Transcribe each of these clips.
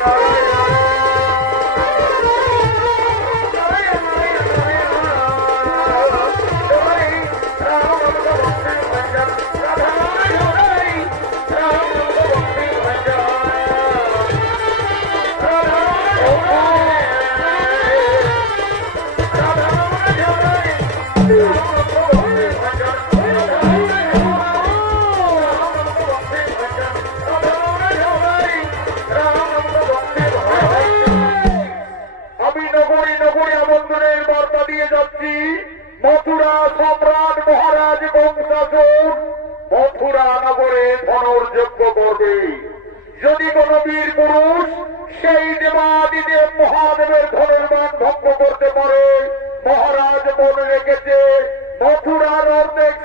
Yeah. সম্রাট মহারাজ বংশাসুর মথুরা নগরে ধনর্যজ্ঞ করবে। যদি কোন বীর পুরুষ সেই দেবাদিতে মহাদেবের ধনুর্বান ভঙ্গ করতে পারে, মহারাজ মনে রেখেছে, মথুরার অর্ধেক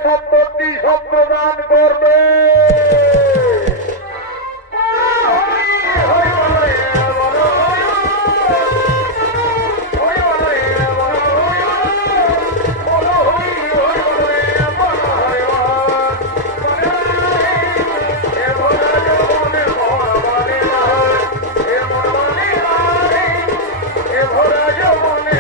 Yo, yo, yo, yo, yo,